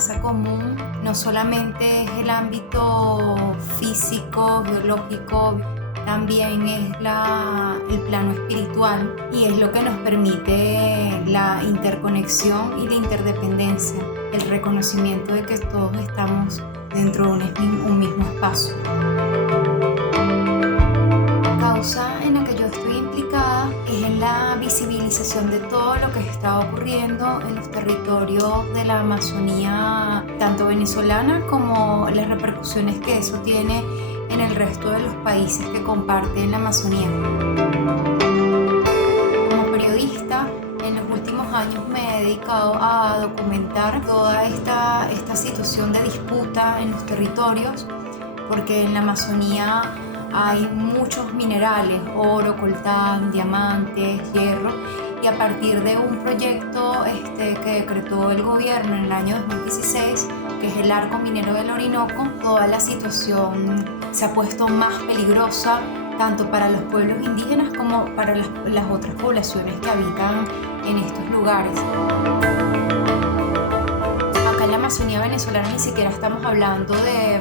casa común no solamente es el ámbito físico, biológico, también es el plano espiritual y es lo que nos permite la interconexión y la interdependencia, el reconocimiento de que todos estamos dentro de un mismo espacio. La causa en la que yo estoy implicada es en la visibilización de todo lo que está ocurriendo en los territorios de la Amazonía, tanto venezolana como las repercusiones que eso tiene en el resto de los países que comparten la Amazonía. Como periodista, en los últimos años me he dedicado a documentar toda esta situación de disputa en los territorios, porque en la Amazonía hay muchos minerales, oro, coltán, diamantes, hierro, y a partir de un proyecto que decretó el gobierno en el año 2016, que es el Arco Minero del Orinoco, toda la situación se ha puesto más peligrosa tanto para los pueblos indígenas como para las otras poblaciones que habitan en estos lugares. Acá en la Amazonía venezolana ni siquiera estamos hablando de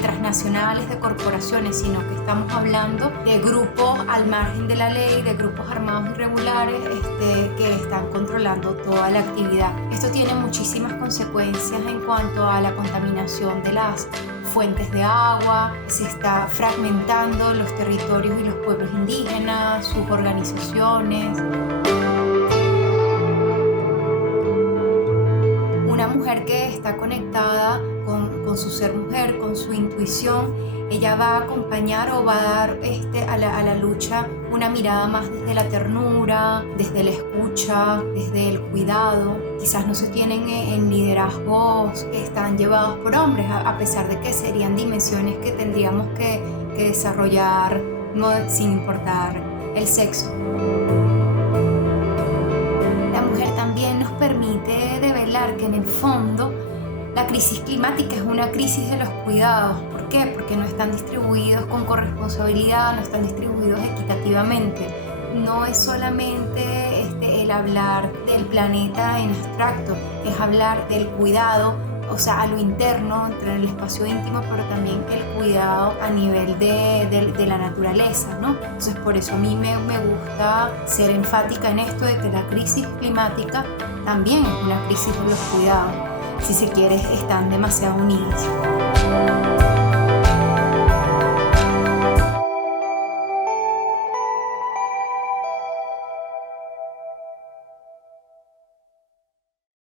transnacionales, de corporaciones, sino que estamos hablando de grupos al margen de la ley, de grupos armados irregulares que están controlando toda la actividad. Esto tiene muchísimas consecuencias en cuanto a la contaminación de las fuentes de agua, se está fragmentando los territorios y los pueblos indígenas, sus organizaciones. Una mujer que está conectada con su ser mujer, con su intuición, ella va a acompañar o va a dar a la lucha una mirada más desde la ternura, desde la escucha, desde el cuidado. Quizás no se tienen en liderazgos que están llevados por hombres, a pesar de que serían dimensiones que tendríamos que desarrollar sin importar el sexo. La mujer también nos permite develar que en el fondo la crisis climática es una crisis de los cuidados. ¿Por qué? Porque no están distribuidos con corresponsabilidad, no están distribuidos equitativamente. No es solamente el hablar del planeta en abstracto, es hablar del cuidado, o sea, a lo interno, entre el espacio íntimo, pero también el cuidado a nivel de la naturaleza, ¿no? Entonces, por eso a mí me gusta ser enfática en esto de que la crisis climática también es una crisis de los cuidados. Si se quiere, están demasiado unidas.